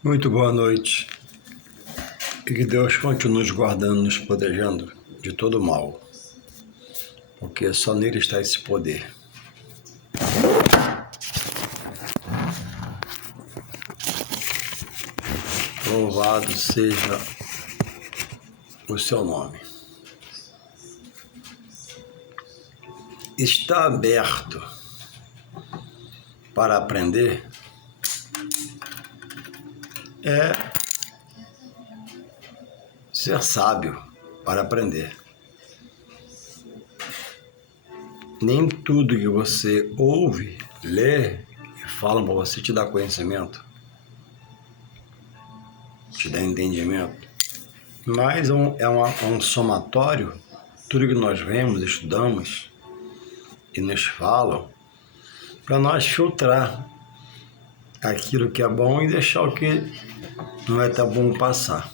Muito boa noite e que Deus continue nos guardando, nos protegendo de todo mal, porque só nele está esse poder. Louvado seja o seu nome. Está aberto para aprender é ser sábio para aprender. Nem tudo que você ouve, lê e falam para você te dá conhecimento, te dá entendimento, mas é um somatório. Tudo que nós vemos, estudamos e nos falam, para nós filtrar aquilo que é bom e deixar o que não é tão bom passar.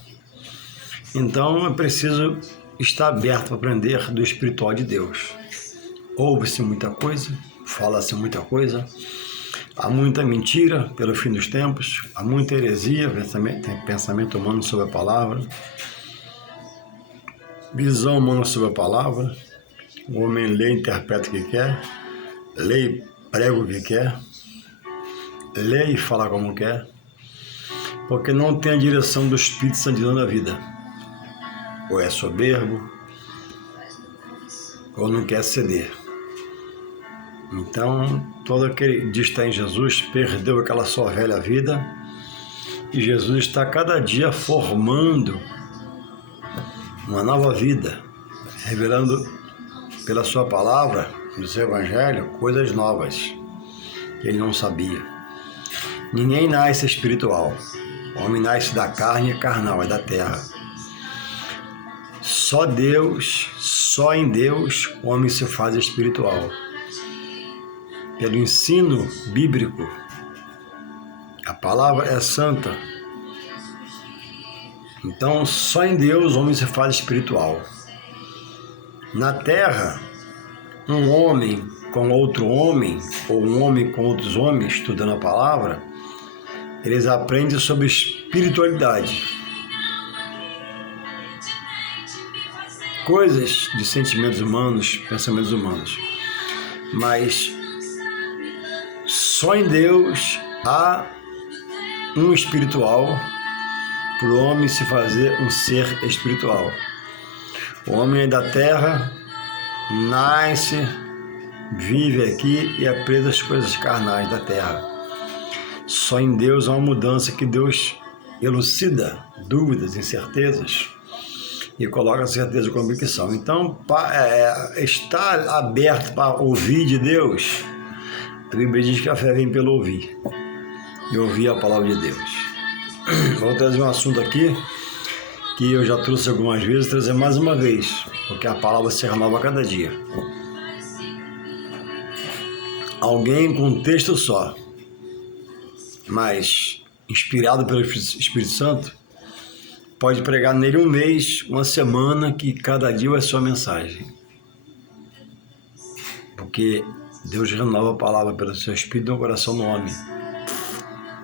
Então é preciso estar aberto para aprender do espiritual de Deus. Ouve-se muita coisa, fala-se muita coisa, há muita mentira pelo fim dos tempos, há muita heresia, pensamento humano sobre a palavra, visão humana sobre a palavra. O homem lê e interpreta o que quer, lê e prega o que quer, lê e fala como quer, porque não tem a direção do Espírito Santo na vida. Ou é soberbo, ou não quer ceder. Então, todo aquele que diz estar em Jesus perdeu aquela sua velha vida, e Jesus está cada dia formando uma nova vida, revelando pela sua palavra, no seu evangelho, coisas novas que ele não sabia. Ninguém nasce espiritual. O homem nasce da carne, é carnal, é da terra. Só Deus, só em Deus, o homem se faz espiritual. Pelo ensino bíblico, a palavra é santa. Então, só em Deus o homem se faz espiritual. Na terra, um homem com outro homem, ou um homem com outros homens, estudando a palavra, eles aprendem sobre espiritualidade. Coisas de sentimentos humanos, pensamentos humanos. Mas só em Deus há um espiritual para o homem se fazer um ser espiritual. O homem é da terra, nasce, vive aqui e é preso às coisas carnais da terra. Só em Deus há uma mudança que Deus elucida dúvidas, incertezas e coloca a certeza com convicção. Então, estar aberto para ouvir de Deus, a Bíblia diz que a fé vem pelo ouvir, e ouvir a palavra de Deus. Vou trazer um assunto aqui que eu já trouxe algumas vezes, trazer mais uma vez, porque a palavra se renova a cada dia. Alguém com um texto só, mas inspirado pelo Espírito Santo, pode pregar nele um mês, uma semana, que cada dia é sua mensagem. Porque Deus renova a palavra pelo seu Espírito no coração do homem.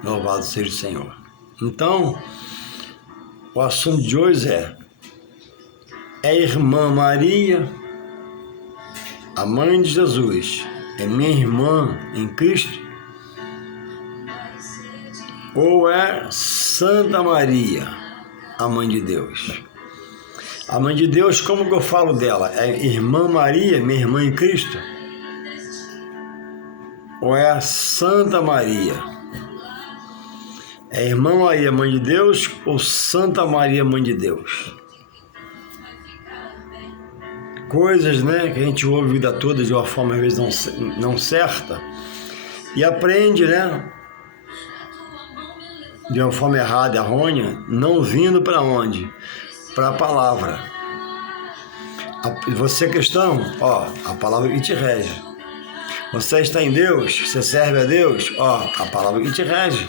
Louvado seja o Senhor. Então, o assunto de hoje é a irmã Maria, a mãe de Jesus, é minha irmã em Cristo? Ou é Santa Maria, a mãe de Deus? A mãe de Deus, como que eu falo dela? É irmã Maria, minha irmã em Cristo? Ou é a Santa Maria? É irmã Maria, mãe de Deus, ou Santa Maria, mãe de Deus? Coisas, né, que a gente ouve a vida toda de uma forma, às vezes, não certa, e aprende, né, de uma forma errada, errônea, não vindo para onde? Para a palavra. Você é cristão? A palavra que te rege. Você está em Deus? Você serve a Deus? A palavra que te rege.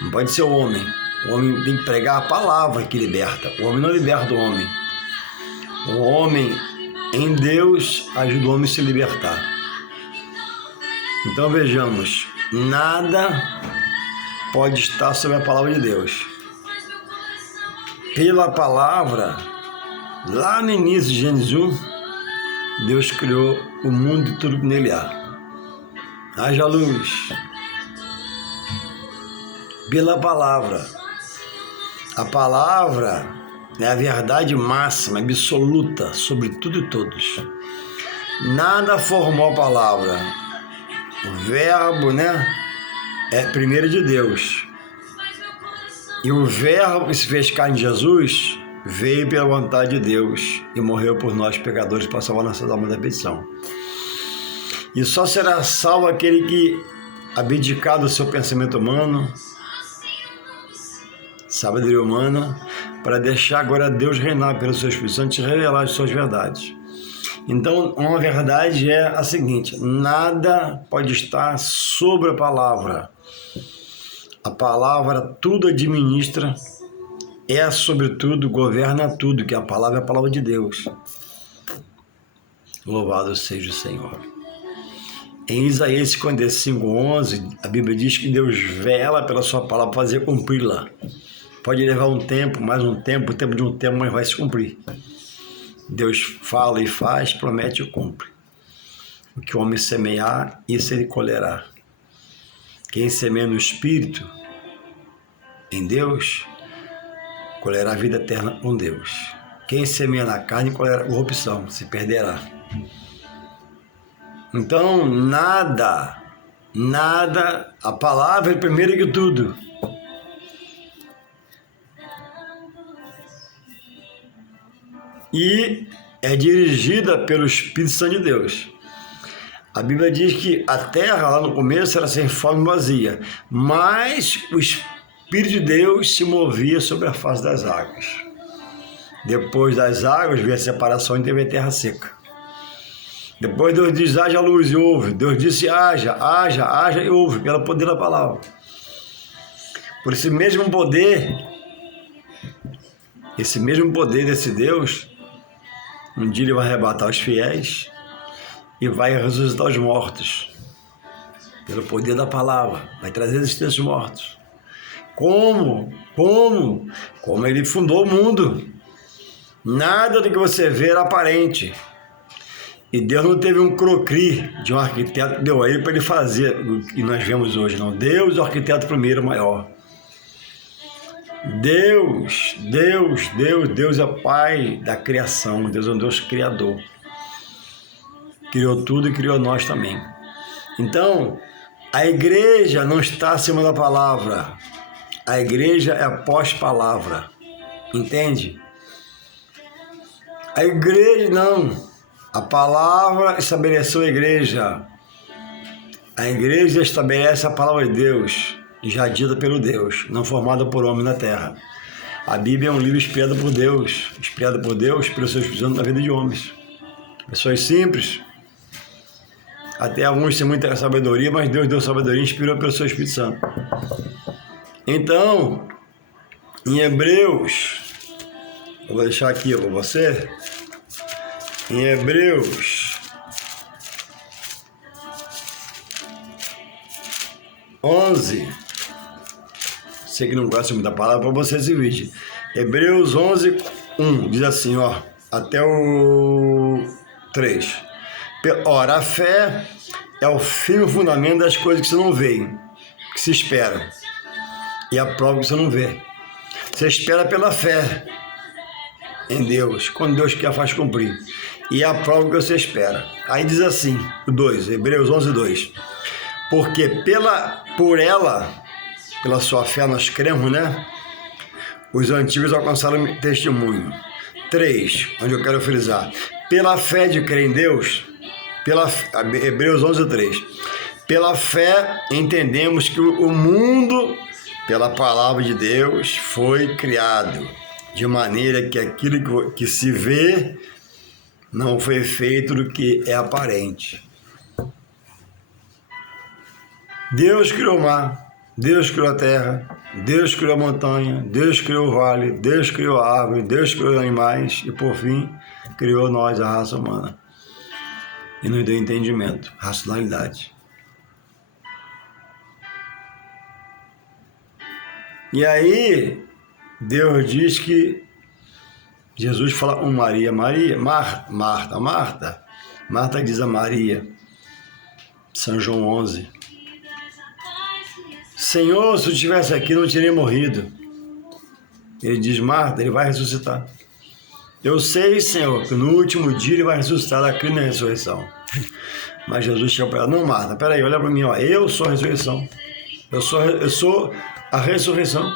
Não pode ser o homem. O homem tem que pregar a palavra que liberta. O homem não liberta o homem. O homem em Deus ajuda o homem a se libertar. Então vejamos, nada pode estar sobre a palavra de Deus. Pela palavra, lá no início de Gênesis 1, Deus criou o mundo e tudo que nele há. Haja luz. Pela palavra. A palavra é a verdade máxima, absoluta, sobre tudo e todos. Nada formou a palavra. O verbo, é primeiro de Deus. E o verbo que se fez carne de Jesus veio pela vontade de Deus e morreu por nós pecadores para salvar nossas almas da perdição. E só será salvo aquele que abdicar do seu pensamento humano, sabedoria humana, para deixar agora Deus reinar pelo seu Espírito Santo e revelar as suas verdades. Então, uma verdade é a seguinte: nada pode estar sobre a palavra. A palavra tudo administra, é sobretudo, governa tudo, que a palavra é a palavra de Deus. Louvado seja o Senhor. Em Isaías 55:11, a Bíblia diz que Deus vela pela sua palavra para fazer cumpri-la. Pode levar um tempo, mais um tempo, o tempo de um tempo, mas vai se cumprir. Deus fala e faz, promete e cumpre. O que o homem semear, isso ele colherá. Quem semeia no Espírito, em Deus, colherá a vida eterna com Deus. Quem semeia na carne, colherá corrupção, se perderá. Então, nada, a palavra é primeiro que tudo. E é dirigida pelo Espírito Santo de Deus. A Bíblia diz que a terra, lá no começo, era sem forma e vazia, mas o Espírito de Deus se movia sobre a face das águas. Depois das águas veio a separação e teve a terra seca. Depois Deus diz: haja luz e houve. Deus disse: haja e houve, pelo poder da palavra. Por esse mesmo poder desse Deus, um dia ele vai arrebatar os fiéis e vai ressuscitar os mortos. Pelo poder da palavra, vai trazer existência os mortos. Como? Como ele fundou o mundo. Nada do que você vê era aparente. E Deus não teve um crocri de um arquiteto que deu a ele para ele fazer o que nós vemos hoje, não. Deus é o arquiteto primeiro maior. Deus é Pai da criação. Deus é um Deus criador. Criou tudo e criou nós também. Então, a igreja não está acima da palavra. A igreja é a pós-palavra. Entende? A igreja não. A palavra estabeleceu a igreja. A igreja estabelece a palavra de Deus, já dita pelo Deus, não formada por homem na terra. A Bíblia é um livro inspirado por Deus, pelo seu Espírito Santo na vida de homens. Pessoas simples. Até alguns sem muita sabedoria, mas Deus deu sabedoria e inspirou pelo seu Espírito Santo. Então, em Hebreus, eu vou deixar aqui para você, em Hebreus 11, sei que não gosta muito da palavra, para você esse vídeo. Hebreus 11, 1, diz assim, até o 3. Ora, a fé é o firme fundamento das coisas que você não vê, que se esperam, e a prova que você não vê. Você espera pela fé em Deus, quando Deus quer faz cumprir, e a prova que você espera. Aí diz assim, o 2, Hebreus 11, 2. Porque pela sua fé nós cremos, os antigos alcançaram testemunho. 3, onde eu quero frisar, pela fé de crer em Deus, Hebreus 11, 3. Pela fé entendemos que o mundo, pela palavra de Deus, foi criado, de maneira que aquilo que se vê não foi feito do que é aparente. Deus criou o mar, Deus criou a terra, Deus criou a montanha, Deus criou o vale, Deus criou a árvore, Deus criou os animais e, por fim, criou nós, a raça humana. E nos deu entendimento, racionalidade. E aí, Deus diz que Jesus fala com Maria, Marta. Marta diz a Maria, São João 11, Senhor, se eu estivesse aqui, não teria morrido. Ele diz, Marta, ele vai ressuscitar. Eu sei, Senhor, que no último dia ele vai ressuscitar, aqui na ressurreição. Mas Jesus chegou para ela, não, Marta, peraí, olha para mim, ó, eu sou a ressurreição. Eu sou a ressurreição.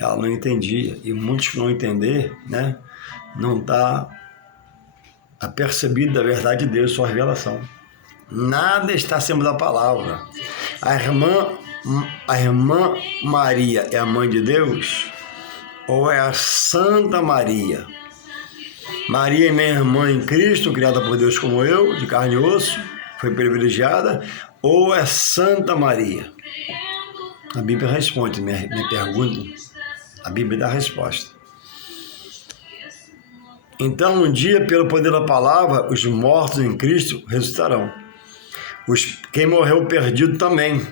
Ela não entendia, e muitos que não entender, né, não está apercebido da verdade de Deus, sua revelação. Nada está acima da palavra. A irmã Maria é a mãe de Deus? Ou é a Santa Maria? Maria é minha irmã em Cristo, criada por Deus como eu, de carne e osso, foi privilegiada, ou é Santa Maria? A Bíblia responde, minha pergunta, a Bíblia dá a resposta. Então, um dia, pelo poder da palavra, os mortos em Cristo ressuscitarão. Quem morreu perdido também,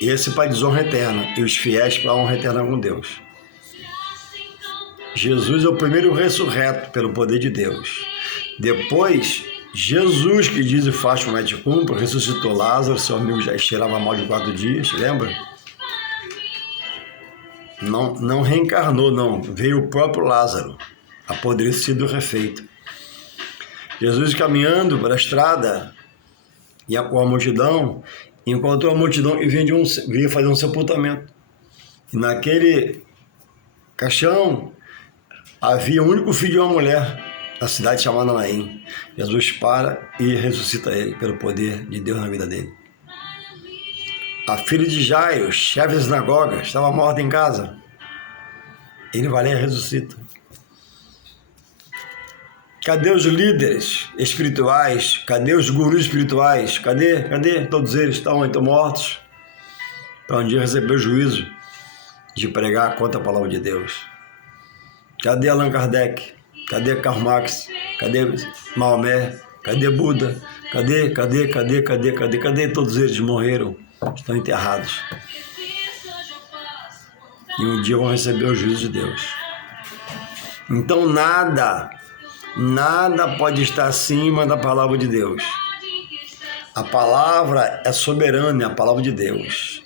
esse para a desonra eterna, e os fiéis para a honra eterna com Deus. Jesus é o primeiro ressurreto pelo poder de Deus. Depois, Jesus, que diz e faz promete cumpre, ressuscitou Lázaro, seu amigo já cheirava mal de 4 dias, lembra? Não reencarnou, não. Veio o próprio Lázaro, apodrecido e refeito. Jesus caminhando pela estrada, e com a multidão, encontrou a multidão e vinha fazer um sepultamento. E naquele caixão havia o único filho de uma mulher, na cidade chamada Naim. Jesus para e ressuscita ele, pelo poder de Deus na vida dele. A filha de Jairo, chefe da sinagoga, estava morta em casa. Ele vai lá e ressuscita. Cadê os líderes espirituais? Cadê os gurus espirituais? Cadê? Todos eles estão mortos. Para um dia receber o juízo de pregar contra a palavra de Deus. Cadê Allan Kardec? Cadê Karl Marx? Cadê Maomé? Cadê Buda? Cadê? Todos eles morreram, estão enterrados. E um dia vão receber o juízo de Deus. Então nada pode estar acima da palavra de Deus. A palavra é soberana, é a palavra de Deus.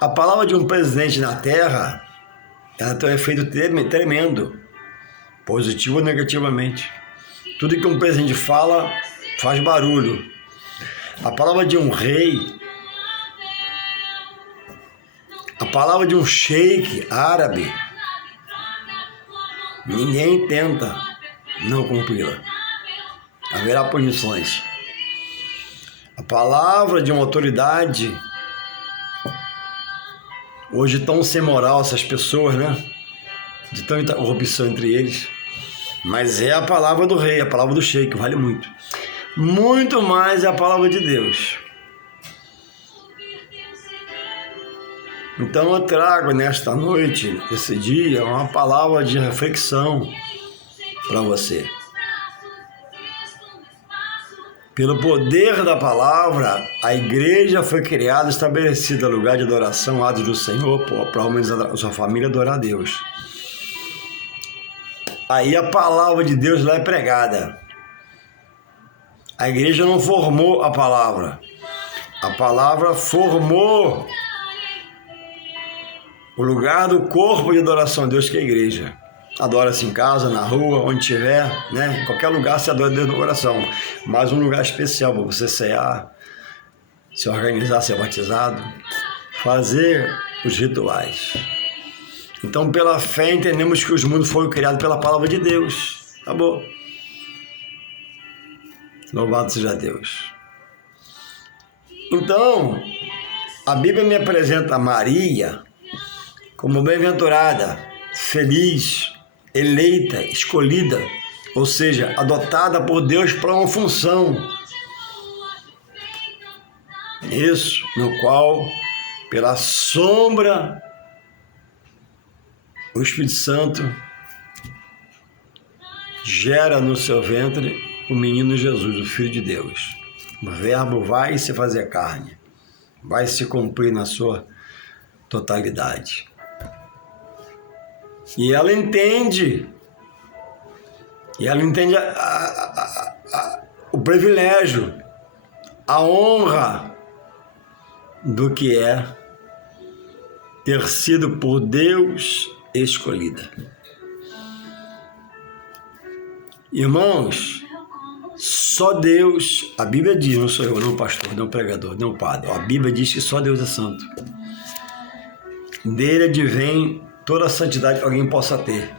A palavra de um presidente na Terra, ela tem um efeito tremendo, positivo ou negativamente. Tudo que um presidente fala faz barulho. A palavra de um rei, a palavra de um sheik árabe, ninguém tenta não cumpri-la. Haverá punições. A palavra de uma autoridade, hoje tão sem moral essas pessoas, né? De tanta corrupção entre eles. Mas é a palavra do rei, a palavra do sheik, vale muito. Muito mais é a palavra de Deus. Então eu trago nesta noite, esse dia, uma palavra de reflexão para você. Pelo poder da palavra, a igreja foi criada, estabelecida, lugar de adoração, atos do Senhor, para a sua família adorar a Deus. Aí a palavra de Deus lá é pregada. A igreja não formou a palavra formou o lugar do corpo de adoração a Deus, que é a igreja. Adora-se em casa, na rua, onde estiver, né? Em qualquer lugar se adora Deus no coração. Mas um lugar especial para você cear, se organizar, ser batizado, fazer os rituais. Então, pela fé, entendemos que os mundos foram criados pela palavra de Deus. Acabou. Louvado seja Deus. Então, a Bíblia me apresenta Maria como bem-aventurada, feliz, eleita, escolhida, ou seja, adotada por Deus para uma função. Isso, no qual, pela sombra, o Espírito Santo gera no seu ventre o menino Jesus, o Filho de Deus. O Verbo vai se fazer carne, vai se cumprir na sua totalidade. E ela entende o privilégio, a honra do que é ter sido por Deus escolhida. Irmãos, só Deus, a Bíblia diz, não sou eu, não pastor, não pregador, não padre, a Bíblia diz que só Deus é santo. Dele advém toda a santidade que alguém possa ter.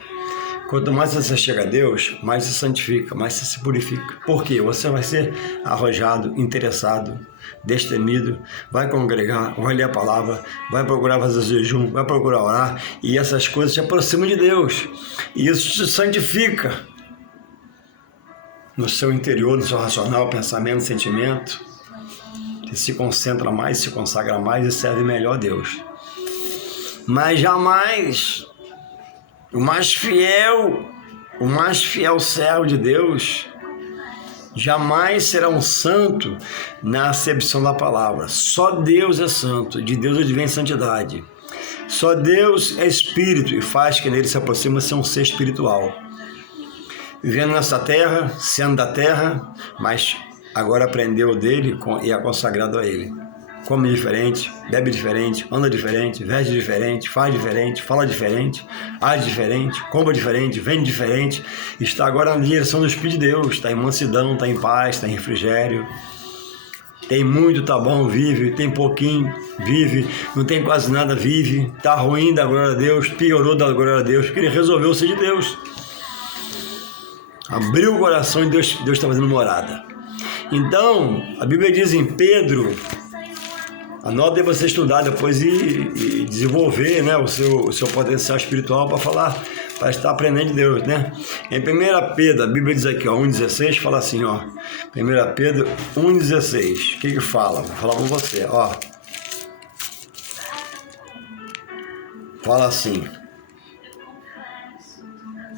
Quanto mais você chega a Deus, mais se santifica, mais você se purifica. Por quê? Você vai ser arrojado, interessado, destemido, vai congregar, vai ler a palavra, vai procurar fazer jejum, vai procurar orar, e essas coisas te aproximam de Deus. E isso te santifica no seu interior, no seu racional, pensamento, sentimento. Você se concentra mais, se consagra mais e serve melhor a Deus. Mas jamais o mais fiel servo de Deus jamais será um santo na acepção da palavra. Só Deus é santo, de Deus advém santidade. Só Deus é espírito e faz que nele se aproxima ser um ser espiritual. Vivendo nessa terra, sendo da terra, mas agora aprendeu dele e é consagrado a ele. Come diferente, bebe diferente, anda diferente, veste diferente, faz diferente, fala diferente, age diferente, compra diferente, vende diferente. Está agora na direção do Espírito de Deus, está em mansidão, está em paz, está em refrigério. Tem muito, tá bom, vive, tem pouquinho, vive, não tem quase nada, vive, está ruim, dá glória a Deus, piorou, dá glória a Deus, porque ele resolveu ser de Deus. Abriu o coração e Deus está fazendo morada. Então, a Bíblia diz em Pedro, anota aí você estudar depois e desenvolver, né, o seu potencial espiritual para falar, para estar aprendendo de Deus, né? Em 1 Pedro, a Bíblia diz aqui, ó, 1,16, fala assim, ó, 1 Pedro 1,16, o que fala? Vou falar com você, ó. Fala assim,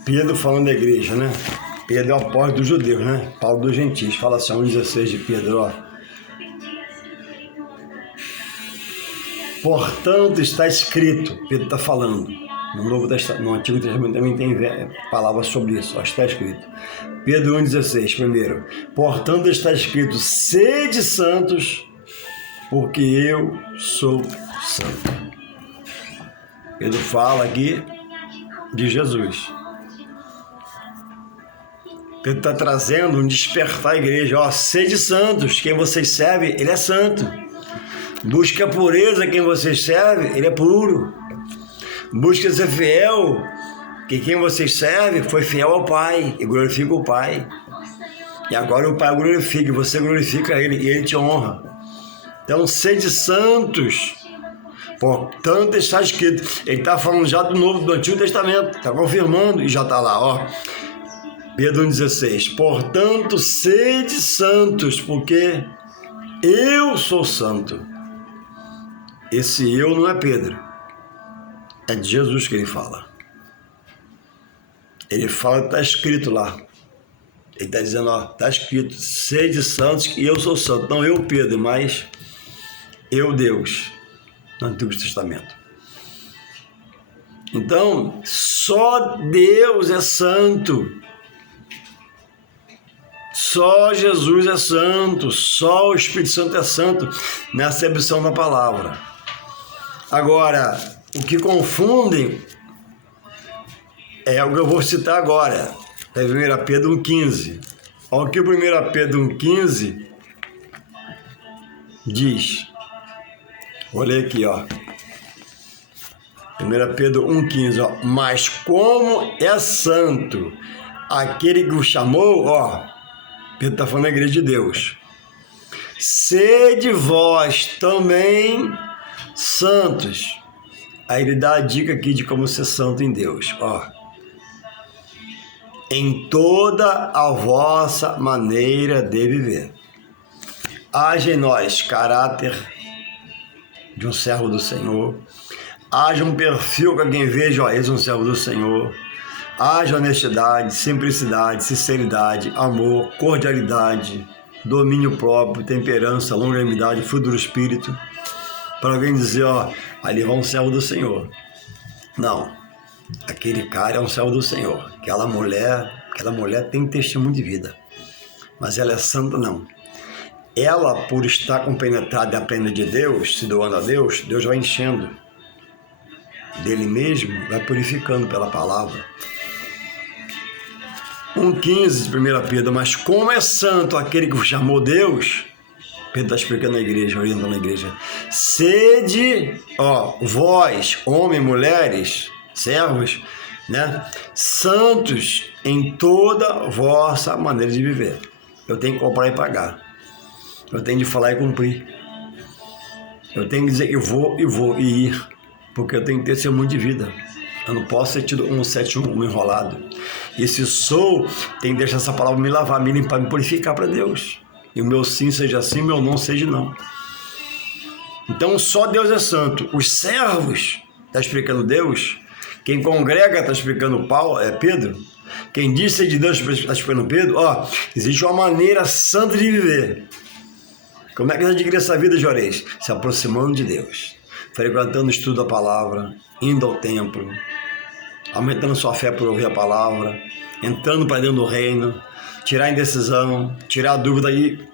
Pedro falando da igreja, né? Pedro é o apóstolo dos judeus, né? Paulo dos gentios, fala assim, 1,16 de Pedro, ó. Portanto, está escrito, Pedro está falando, no Antigo Testamento também tem palavras sobre isso, ó, está escrito. Pedro 1,16, primeiro. Portanto, está escrito, sede santos, porque eu sou santo. Pedro fala aqui de Jesus. Pedro está trazendo um despertar à igreja, ó, sede santos, quem vocês servem, ele é santo. Busque a pureza quem vocês servem, ele é puro. Busque ser fiel, que quem vocês servem foi fiel ao Pai e glorifica o Pai. E agora o Pai glorifica, e você glorifica ele e ele te honra. Então, sede santos. Portanto, está escrito. Ele está falando já do Antigo Testamento, está confirmando e já está lá, ó. Pedro 1,16. Portanto, sede santos, porque eu sou santo. Esse eu não é Pedro, é de Jesus que ele fala. Ele fala que está escrito lá. Ele está dizendo, ó, está escrito, sede santos que eu sou santo. Não eu, Pedro, mas eu, Deus, no Antigo Testamento. Então, só Deus é santo. Só Jesus é santo, só o Espírito Santo é santo na acepção da palavra. Agora, o que confundem é o que eu vou citar agora, é 1 Pedro 1,15. Olha o que o 1 Pedro 1,15 diz. Vou ler aqui, ó. 1 Pedro 1,15, ó. Mas como é santo aquele que o chamou, ó, Pedro está falando da igreja de Deus. Sede vós também santos. Aí ele dá a dica aqui de como ser santo em Deus. Ó. Em toda a vossa maneira de viver. Haja em nós caráter de um servo do Senhor. Haja um perfil que alguém veja, ó, esse é um servo do Senhor. Haja honestidade, simplicidade, sinceridade, amor, cordialidade, domínio próprio, temperança, longanimidade, fruto do Espírito. Para alguém dizer, ó, ali vai um servo do Senhor. Não, aquele cara é um servo do Senhor. Aquela mulher tem testemunho de vida, mas ela é santa não. Ela, por estar compenetrada e aprendendo de Deus, se doando a Deus, Deus vai enchendo dele mesmo, vai purificando pela palavra. 1,15 de 1 Pedro, mas como é santo aquele que chamou Deus, Pedro está explicando na igreja, orientando na igreja, sede, vós, homens, mulheres, servos, né, santos em toda vossa maneira de viver. Eu tenho que comprar e pagar. Eu tenho de falar e cumprir. Eu tenho que dizer que eu vou e ir, porque eu tenho que ter testemunho de vida. Eu não posso ser tido um 7-1 enrolado. E se sou, tem que deixar essa palavra me lavar, me limpar, me purificar para Deus. E o meu sim seja sim, meu não seja não. Então só Deus é santo. Os servos, está explicando Deus. Quem congrega, está explicando Pedro. Quem diz ser de Deus, está explicando Pedro. Existe uma maneira santa de viver. Como é que a gente adquire essa vida, Juarez? Se aproximando de Deus, frequentando o estudo da palavra, indo ao templo, aumentando sua fé por ouvir a palavra, entrando para dentro do reino, tirar a indecisão, tirar a dúvida e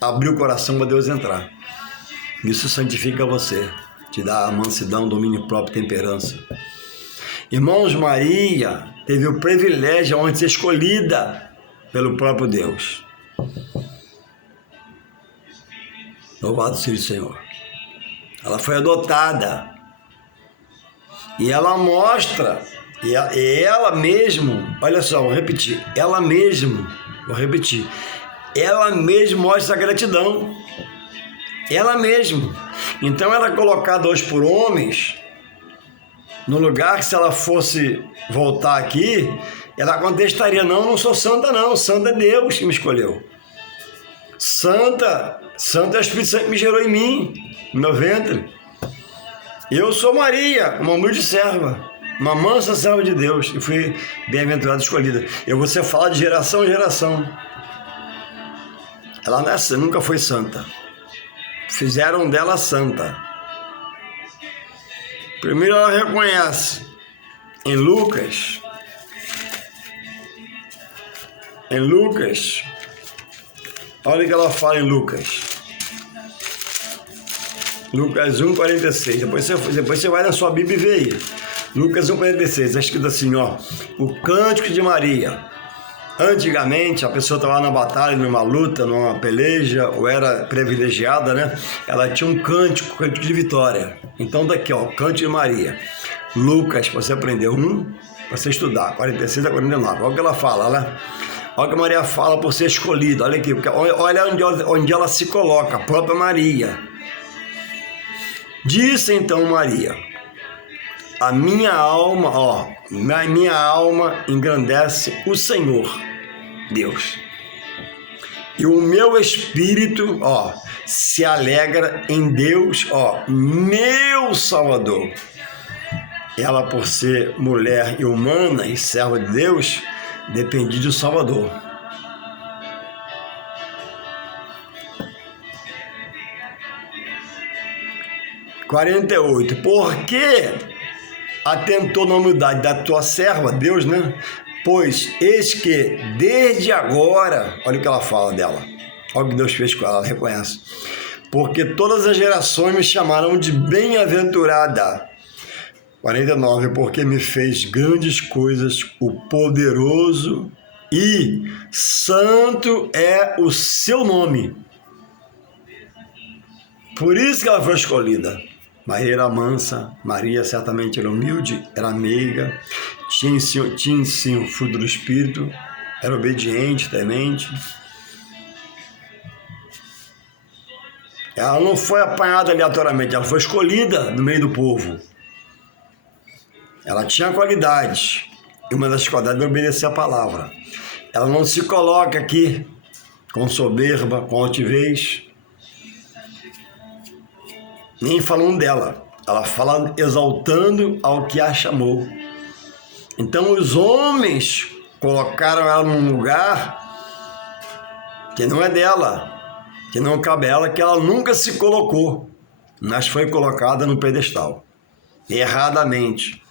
abrir o coração para Deus entrar. Isso santifica você, te dá a mansidão, domínio próprio, temperança. Irmãos, Maria teve o privilégio de ser escolhida pelo próprio Deus. Louvado seja o Senhor. Ela foi adotada. E ela mostra, e ela mesmo, olha só, vou repetir, ela mesma mostra a gratidão. Ela mesma. Então ela é colocada hoje por homens, no lugar que se ela fosse voltar aqui, ela contestaria, não sou santa não, santa é Deus que me escolheu. Santa é o Espírito Santo que me gerou em mim, no meu ventre. Eu sou Maria, uma humilde serva, uma mansa serva de Deus, e fui bem-aventurada, escolhida. Você fala de geração em geração. Ela nunca foi santa. Fizeram dela santa. Primeiro ela reconhece em Lucas, olha o que ela fala em Lucas 1,46. Depois você vai na sua Bíblia e vê aí. Lucas 1,46, está escrito assim, o cântico de Maria. Antigamente, a pessoa estava na batalha, numa luta, numa peleja, ou era privilegiada, né? Ela tinha um cântico de vitória. Então, daqui, cântico de Maria. Lucas, para você aprender, para você estudar, 46 a 49. Olha o que ela fala, né? Olha o que Maria fala por ser escolhida. Olha aqui, olha onde ela se coloca, a própria Maria. Disse então Maria, a minha alma engrandece o Senhor, Deus. E o meu espírito, se alegra em Deus, meu Salvador. Ela, por ser mulher e humana e serva de Deus, dependia do Salvador. Porque atentou na humildade da tua serva, Deus, né? Pois eis que desde agora, olha o que ela fala dela, olha o que Deus fez com ela, ela reconhece. Porque todas as gerações me chamaram de bem-aventurada. 49, porque me fez grandes coisas, o poderoso, e santo é o seu nome. Por isso que ela foi escolhida. Maria era mansa, Maria certamente era humilde, era meiga, tinha sim o fruto do Espírito, era obediente, temente. Ela não foi apanhada aleatoriamente, ela foi escolhida no meio do povo. Ela tinha qualidades, e uma das qualidades é obedecer a palavra. Ela não se coloca aqui com soberba, com altivez, nem falando dela, ela fala exaltando ao que a chamou. Então os homens colocaram ela num lugar que não é dela, que não cabe a ela, que ela nunca se colocou. mas foi colocada no pedestal, erradamente.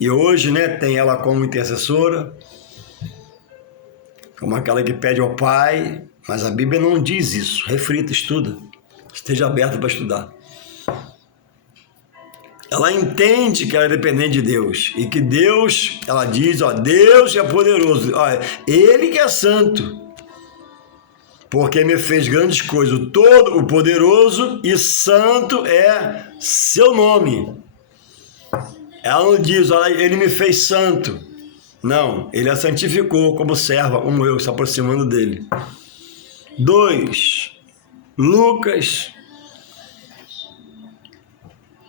E hoje, né, tem ela como intercessora, como aquela que pede ao Pai, mas a Bíblia não diz isso. Reflita, estuda, esteja aberto para estudar. Ela entende que ela é dependente de Deus e que Deus, ela diz, ó, Deus é poderoso, ó, Ele que é santo, porque me fez grandes coisas, o todo, o poderoso e santo é seu nome. Ela não diz, olha, Ele me fez santo. Não, Ele a santificou como serva, como eu, se aproximando dele. 2, Lucas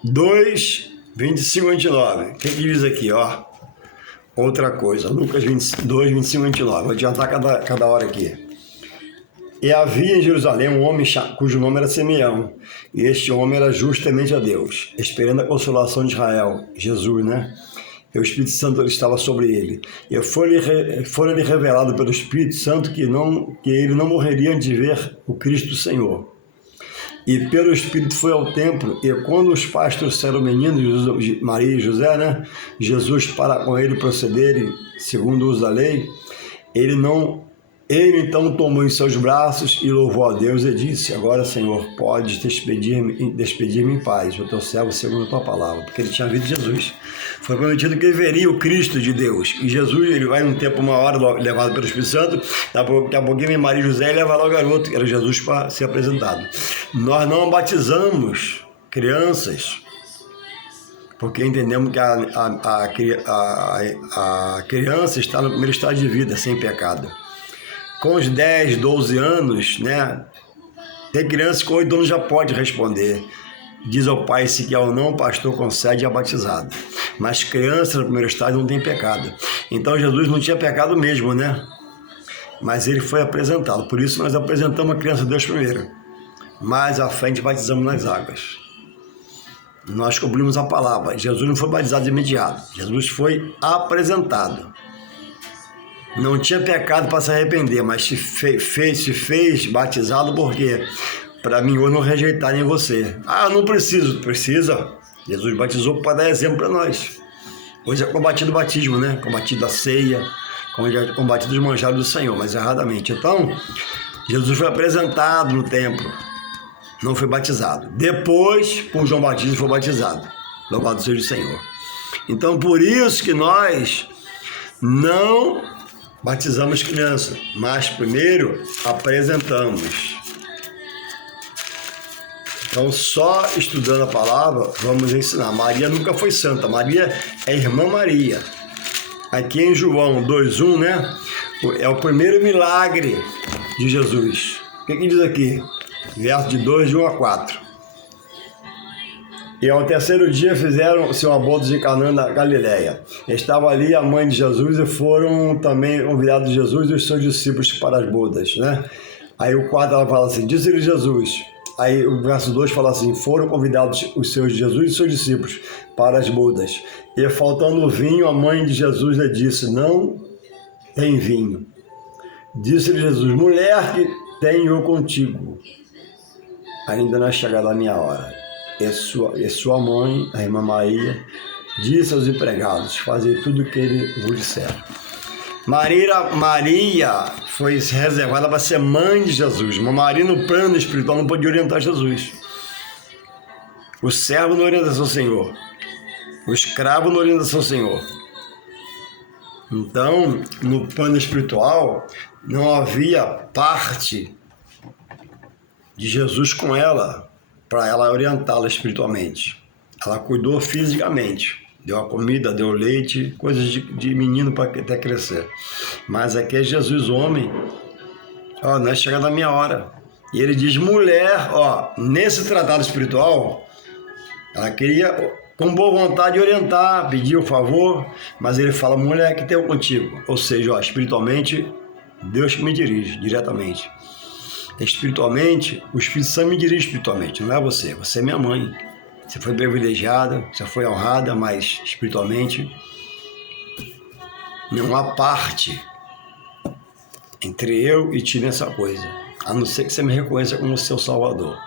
2, 25 a 29. O que diz aqui, ó? Outra coisa, Lucas 2, 25 a 29. Vou adiantar cada hora aqui. E havia em Jerusalém um homem cujo nome era Simeão, e este homem era justamente a Deus, esperando a consolação de Israel, Jesus, né? E o Espírito Santo estava sobre ele. E foi-lhe revelado pelo Espírito Santo que ele não morreria antes de ver o Cristo do Senhor. E pelo Espírito foi ao templo, e quando os pais trouxeram o menino, Maria e José, né? Jesus para com ele procederem segundo o uso da lei, ele então tomou em seus braços e louvou a Deus e disse, agora, Senhor, podes despedir-me em paz, o teu servo segundo a tua palavra, porque ele tinha visto Jesus. Foi prometido que ele veria o Cristo de Deus. E Jesus, ele vai num tempo, uma hora, levado pelo Espírito Santo, daqui a pouquinho Maria e José leva lá o garoto, que era Jesus, para ser apresentado. Nós não batizamos crianças, porque entendemos que a criança está no primeiro estado de vida, sem pecado. Com os 10, 12 anos, né? Tem crianças que 8 anos já pode responder. Diz ao pai se quer ou não, o pastor concede a batizado. Mas criança no primeiro estágio não tem pecado. Então Jesus não tinha pecado mesmo, né? Mas ele foi apresentado. Por isso nós apresentamos a criança de Deus primeiro. Mais à frente batizamos nas águas. Nós cumprimos a palavra. Jesus não foi batizado de imediato. Jesus foi apresentado. Não tinha pecado para se arrepender, mas se fez batizado por quê? Para mim hoje não rejeitarem você. Ah, não preciso. Precisa. Jesus batizou para dar exemplo para nós. Hoje é combatido o batismo, né? Combatido a ceia, combatido os manjares do Senhor, mas erradamente. Então, Jesus foi apresentado no templo, não foi batizado. Depois, por João Batista, foi batizado. Louvado seja o Senhor. Então, por isso que nós não batizamos criança, mas primeiro apresentamos. Então, só estudando a palavra, vamos ensinar. Maria nunca foi santa. Maria é irmã Maria. Aqui em João 2:1, né? É o primeiro milagre de Jesus. O que diz aqui? Verso de 2, de 1 a 4. E ao terceiro dia fizeram-se uma boda de Canaã da Galileia. Estava ali a mãe de Jesus e foram também convidados Jesus e os seus discípulos para as bodas, né? Aí o 4 ela fala assim, disse-lhe Jesus. Aí o verso 2 fala assim, foram convidados os seus Jesus e os seus discípulos para as bodas. E faltando vinho, a mãe de Jesus lhe disse, não tem vinho. Disse-lhe Jesus, mulher, que tenho eu contigo? Ainda não é chegada a minha hora. E sua mãe, a irmã Maria, disse aos empregados, fazei tudo o que ele vos disser. Maria foi reservada para ser mãe de Jesus. Uma Maria no plano espiritual não podia orientar Jesus. O servo não orienta seu Senhor. O escravo não orienta seu Senhor. Então, no plano espiritual, não havia parte de Jesus com ela, para ela orientá-la espiritualmente. Ela cuidou fisicamente, deu a comida, deu leite, coisas de menino para até crescer. Mas aqui é Jesus, homem, ó, não é chegada a minha hora. E ele diz, mulher, ó, nesse tratado espiritual, ela queria com boa vontade orientar, pedir o favor, mas ele fala, mulher, que tenho contigo. Ou seja, ó, espiritualmente, Deus que me dirige diretamente. Espiritualmente, o Espírito Santo me dirige espiritualmente, não é você. Você é minha mãe. Você foi privilegiada, você foi honrada, mas espiritualmente não há parte entre eu e ti nessa coisa, a não ser que você me reconheça como seu Salvador.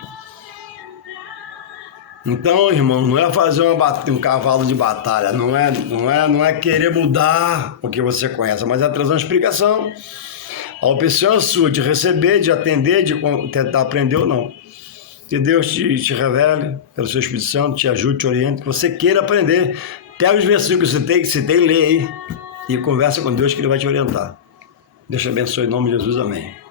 Então, irmão, não é fazer um cavalo de batalha, não é querer mudar o que você conhece, mas é trazer uma explicação. A opção é sua de receber, de atender, de tentar aprender ou não. Que Deus te revele, pelo seu Espírito Santo, te ajude, te oriente, que você queira aprender. Pega os versículos que você tem, lê aí e conversa com Deus que Ele vai te orientar. Deus te abençoe em nome de Jesus, amém.